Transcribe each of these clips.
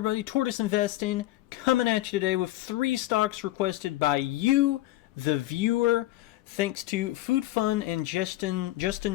everybody? Tortoise Investing coming at you today with 3 stocks requested by you, the viewer. Thanks to Food Fun and Justin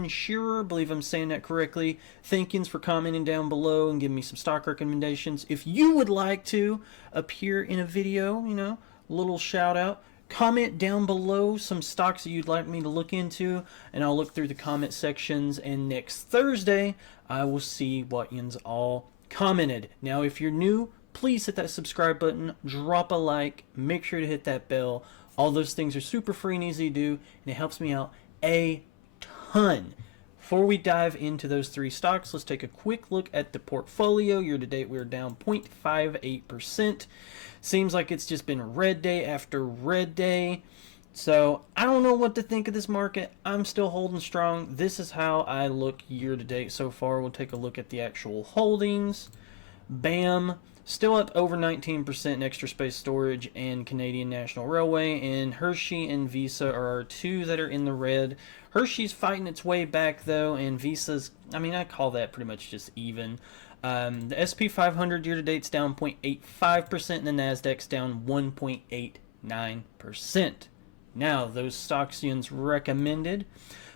Shearer, I believe I'm saying that correctly. Thank yous for commenting down below and giving me some stock recommendations. If you would like to appear in a video, a little shout out, comment down below some stocks that you'd like me to look into, and I'll look through the comment sections, and next Thursday I will see what yous all commented. Now, if you're new, please hit that subscribe button, drop a like, make sure to hit that bell. All those things are super free and easy to do, and it helps me out a ton. Before we dive into those 3 stocks, let's take a quick look at the portfolio. Year to date, we're down 0.58%. Seems like it's just been red day after red day. So I don't know what to think of this market. I'm still holding strong. This is how I look year to date so far. We'll take a look at the actual holdings. BAM, still up over 19% in Extra Space Storage and Canadian National Railway. And Hershey and Visa are our 2 that are in the red. Hershey's fighting its way back though, and Visa's, I call that pretty much just even. The SP 500 year to date's down 0.85%, and the Nasdaq's down 1.89%. Now, those stocks yins recommended.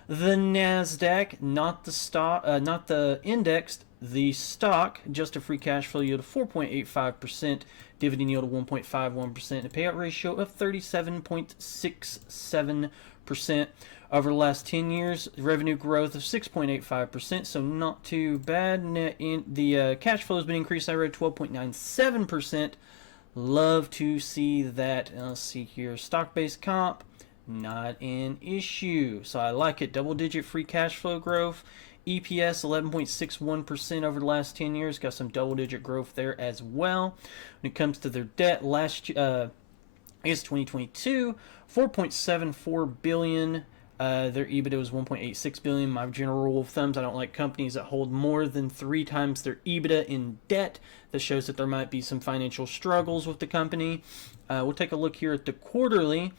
The Nasdaq, not the stock, not the index. The stock, just a free cash flow yield of 4.85%, dividend yield of 1.51%, and a payout ratio of 37.67%. Over the last 10 years, revenue growth of 6.85%, so not too bad. The cash flow has been increased, I read 12.97%. Love to see that. Let's see here, stock-based comp, not an issue. So I like it. Double-digit free cash flow growth. EPS 11.61% over the last 10 years. Got some double-digit growth there as well. When it comes to their debt, last 2022, $4.74 billion. Their EBITDA was $1.86 billion. My general rule of thumbs, I don't like companies that hold more than 3 times their EBITDA in debt. That shows that there might be some financial struggles with the company. We'll take a look here at the quarterly.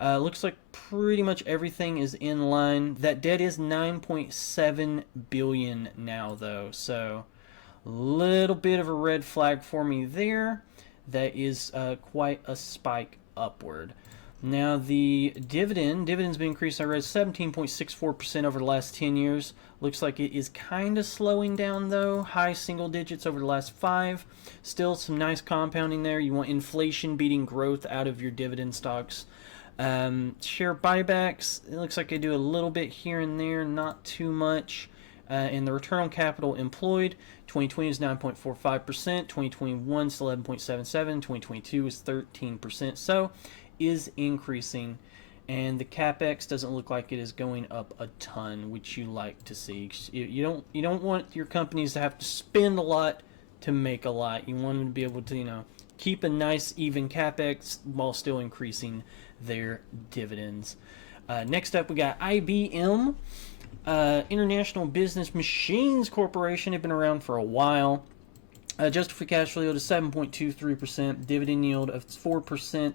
Looks like pretty much everything is in line. That debt is $9.7 billion now, though, so a little bit of a red flag for me there. That is quite a spike upward. Now, the dividend's been increased, I read 17.64% over the last 10 years. Looks like it is kind of slowing down, though. High single digits over the last 5. Still some nice compounding there. You want inflation beating growth out of your dividend stocks. Share buybacks, it looks like I do a little bit here and there, not too much. And the return on capital employed, 2020 is 9.45%, 2021 is 11.77%, 2022 is 13%, so is increasing. And the capex doesn't look like it is going up a ton, which you like to see. You don't want your companies to have to spend a lot to make a lot. You want them to be able to, keep a nice even capex while still increasing their dividends. Next up, we got IBM, International Business Machines Corporation. They've been around for a while. Adjusted free cash flow yield is 7.23%, dividend yield of 4%,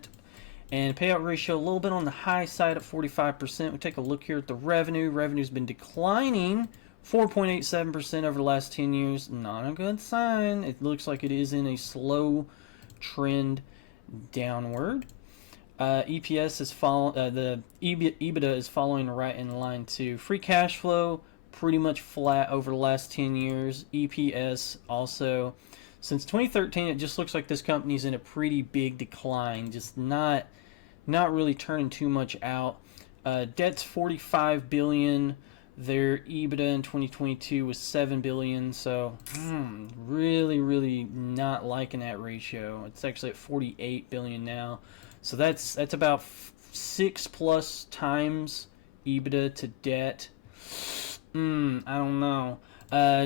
and payout ratio a little bit on the high side at 45%. We take a look here at the revenue. Revenue's been declining 4.87% over the last 10 years. Not a good sign. It looks like it is in a slow trend downward. EPS is the EBITDA is following right in line too. Free cash flow pretty much flat over the last 10 years. EPS also, since 2013, it just looks like this company's in a pretty big decline. Just not really turning too much out. Debt's $45 billion. Their EBITDA in 2022 was $7 billion, so really not liking that ratio. It's actually at $48 billion now, so that's about 6+ times EBITDA to debt. I don't know.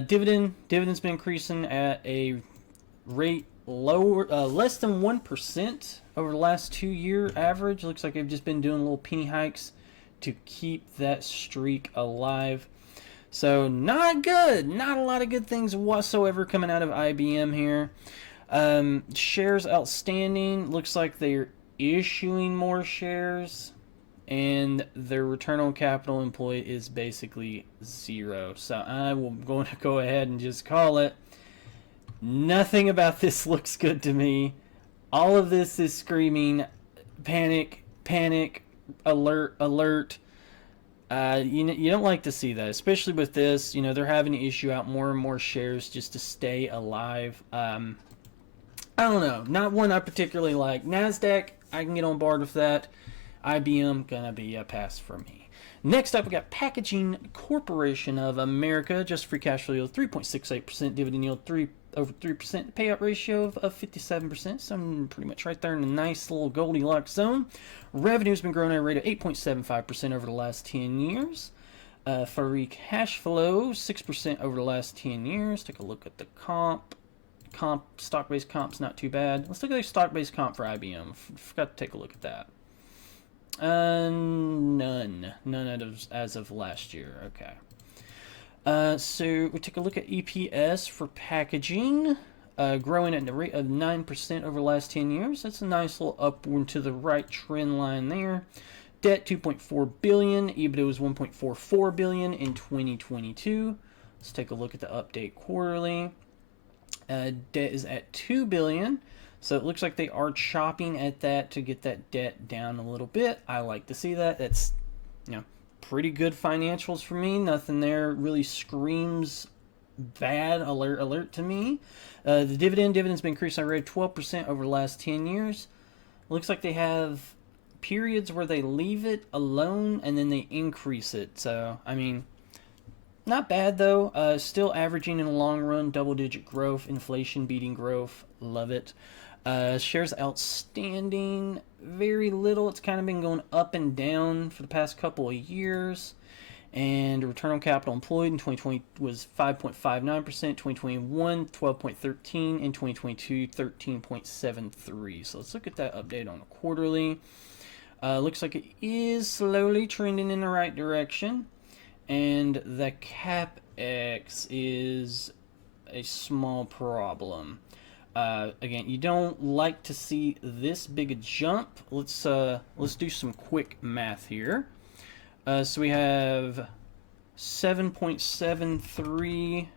Dividend's been increasing at a rate less than 1% over the last 2-year average. Looks like they've just been doing little penny hikes to keep that streak alive. So not good. Not a lot of good things whatsoever coming out of IBM here. Shares outstanding. Looks like they're issuing more shares. And their return on capital employed is basically 0. So I will going to go ahead and just call it Nothing about this looks good to me. All of this is screaming panic, panic, alert, alert. You don't like to see that, especially with this. They're having to issue out more and more shares just to stay alive. I don't know. Not one I particularly like. NASDAQ, I can get on board with that. IBM, gonna be a pass for me. Next up, we got Packaging Corporation of America. Just free cash flow yield 3.68%, dividend yield over 3%, payout ratio of 57%. So I'm pretty much right there in a nice little Goldilocks zone. Revenue's been growing at a rate of 8.75% over the last 10 years. Free cash flow 6% over the last 10 years. Take a look at the comp. Stock-based comp's not too bad. Let's look at the stock-based comp for IBM. Forgot to take a look at that. None as of last year. Okay. So we take a look at EPS for packaging, growing at the rate of 9% over the last 10 years. That's a nice little upward to the right trend line there. Debt $2.4 billion. EBITDA was $1.44 billion in 2022. Let's take a look at the update quarterly. Debt is at $2 billion. So it looks like they are chopping at that to get that debt down a little bit. I like to see that. That's, pretty good financials for me. Nothing there really screams bad alert to me. The dividend's been increased at a rate of 12% over the last 10 years. Looks like they have periods where they leave it alone and then they increase it. So, not bad though. Still averaging in the long run double-digit growth, inflation beating growth. Love it. Shares outstanding, very little. It's kind of been going up and down for the past couple of years. And return on capital employed in 2020 was 5.59%, 2021 12.13%, and 2022 13.73%. So let's look at that update on a quarterly. Looks like it is slowly trending in the right direction. And the CapEx is a small problem. Again, you don't like to see this big a jump. Let's do some quick math here. So we have 7.73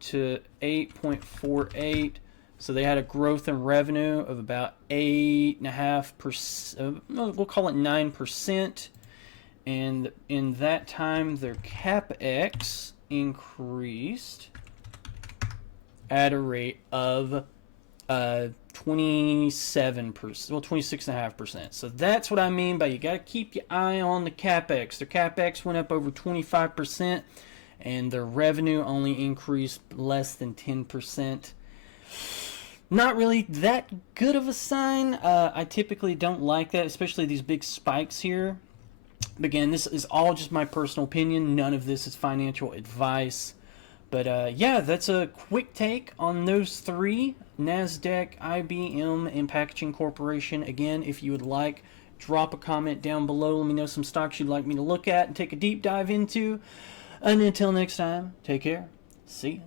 to 8.48. So they had a growth in revenue of about 8.5%. We'll call it 9%. And in that time, their CapEx increased at a rate of 27%, well, 26.5%. So that's what I mean by you got to keep your eye on the CapEx. Their CapEx went up over 25%, and their revenue only increased less than 10%. Not really that good of a sign. I typically don't like that, especially these big spikes here. But again, this is all just my personal opinion. None of this is financial advice. But yeah, that's a quick take on those three: NASDAQ, IBM, and Packaging Corporation. Again, if you would like, drop a comment down below. Let me know some stocks you'd like me to look at and take a deep dive into. And until next time, take care. See you.